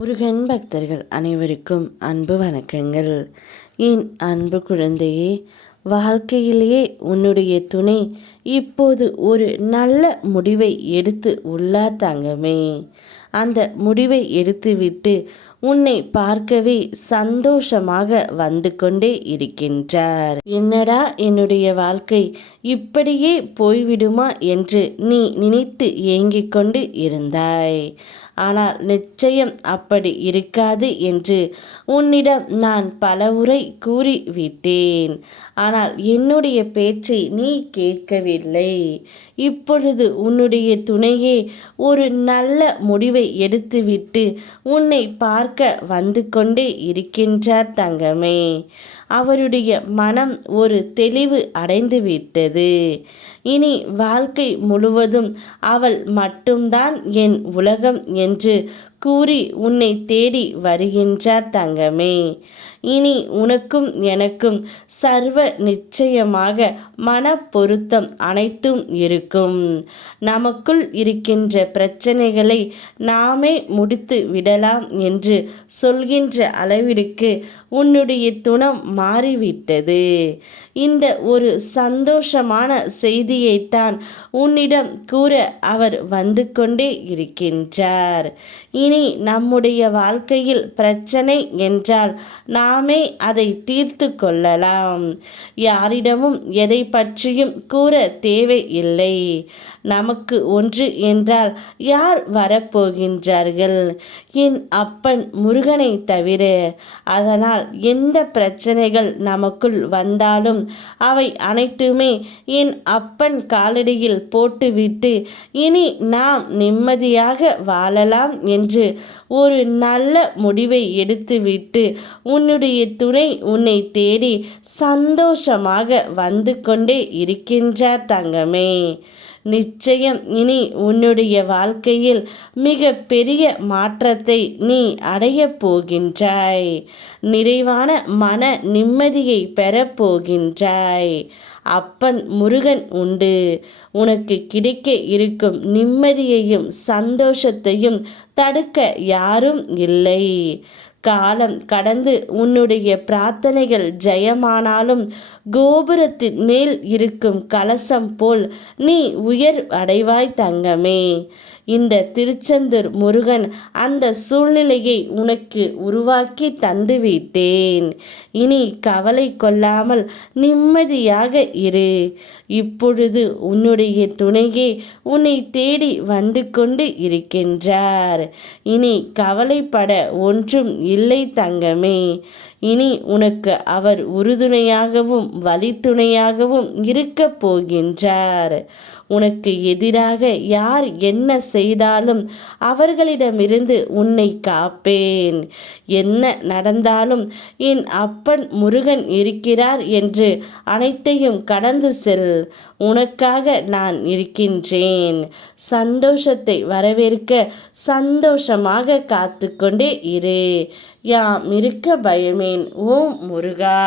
முருகன் பக்தர்கள் அனைவருக்கும் அன்பு வணக்கங்கள். என் அன்பு குழந்தையே, வாழ்க்கையிலேயே உன்னுடைய துணை இப்போது ஒரு நல்ல முடிவை எடுத்து உள்ளார் தங்கமே. அந்த முடிவை எடுத்துவிட்டு உன்னை பார்க்கவே சந்தோஷமாக வந்து கொண்டே இருக்கின்றார். என்னடா என்னுடைய வாழ்க்கை இப்படியே போய்விடுமா என்று நீ நினைத்து ஏங்கிக் கொண்டு இருந்தாய். ஆனால் நிச்சயம் அப்படி இருக்காது என்று உன்னிடம் நான் பலமுறை கூறிவிட்டேன். ஆனால் என்னுடைய பேச்சை நீ கேட்கவில்லை. இப்பொழுது உன்னுடைய துணையே ஒரு நல்ல முடிவை எடுத்துவிட்டு உன்னை பார்க்க வந்து கொண்டே இருக்கின்றார் தங்கமே. அவருடைய மனம் ஒரு தெளிவு அடைந்துவிட்டது. இனி வாழ்க்கை முழுவதும் அவள் மட்டும்தான் என் உலகம் என்று கூறி உன்னை தேடி வருகின்றார் தங்கமே. இனி உனக்கும் எனக்கும் சர்வ நிச்சயமாக மன பொருத்தம் அனைத்தும் இருக்கும். நமக்குள் இருக்கின்ற பிரச்சனைகளை நாமே முடித்து விடலாம் என்று சொல்கின்ற அளவிற்கு உன்னுடைய துணம் மாறிவிட்டது. இந்த ஒரு சந்தோஷமான செய்தியைத்தான் உன்னிடம் கூற அவர் வந்து கொண்டே இருக்கின்றார். இனி நம்முடைய வாழ்க்கையில் பிரச்சனை என்றால் நாமே அதை தீர்த்து கொள்ளலாம். யாரிடமும் எதை பற்றியும் கூற தேவையில்லை. நமக்கு ஒன்று என்றால் யார் வரப்போகின்றார்கள்? என் அப்பன் முருகனை தவிர. அதனால் எந்த பிரச்சனைகள் நமக்குள் வந்தாலும் அவை அனைத்துமே என் அப்பன் காலடியில் போட்டுவிட்டு இனி நாம் நிம்மதியாக வாழலாம் என்று ஒரு நல்ல முடிவை எடுத்துவிட்டு உன்னுடைய துணை உன்னை தேடி சந்தோஷமாக வந்து கொண்டே இருக்கின்றார் தங்கமே. நிச்சயம் இனி உன்னுடைய வாழ்க்கையில் மிக பெரிய மாற்றத்தை நீ அடையப் போகின்றாய். நிறைவான மன நிம்மதியை பெறப்போகின்றாய். அப்பன் முருகன் உண்டு. உனக்கு கிடைக்க இருக்கும் நிம்மதியையும் சந்தோஷத்தையும் தடுக்க யாரும் இல்லை. காலம் கடந்து உன்னுடைய பிரார்த்தனைகள் ஜெயமானாலும் கோபுரத்தின் மேல் இருக்கும் கலசம் போல் நீ உயர் அடைவாய் தங்கமே. இந்த திருச்செந்தூர் முருகன் அந்த சூழ்நிலையை உனக்கு உருவாக்கி தந்துவிட்டேன். இனி கவலை கொள்ளாமல் நிம்மதியாக இரு. இப்பொழுது உன்னுடைய துணையே உன்னை தேடி வந்து கொண்டு இருக்கின்றார். இனி கவலைப்பட ஒன்றும் இல்லை தங்கமே. இனி உனக்கு அவர் உறுதுணையாகவும் வழித்துணையாகவும் இருக்கப் போகின்றார். உனக்கு எதிராக யார் என்ன செய்தாலும் அவர்களிடமிருந்து உன்னை காப்பேன். என்ன நடந்தாலும் என் அப்பன் முருகன் இருக்கிறார் என்று அனைத்தையும் கடந்து செல். உனக்காக நான் இருக்கின்றேன். சந்தோஷத்தை வரவேற்க சந்தோஷமாக காத்து கொண்டே இரு. யாம் இருக்க பயமேன். ஓம் முருகா.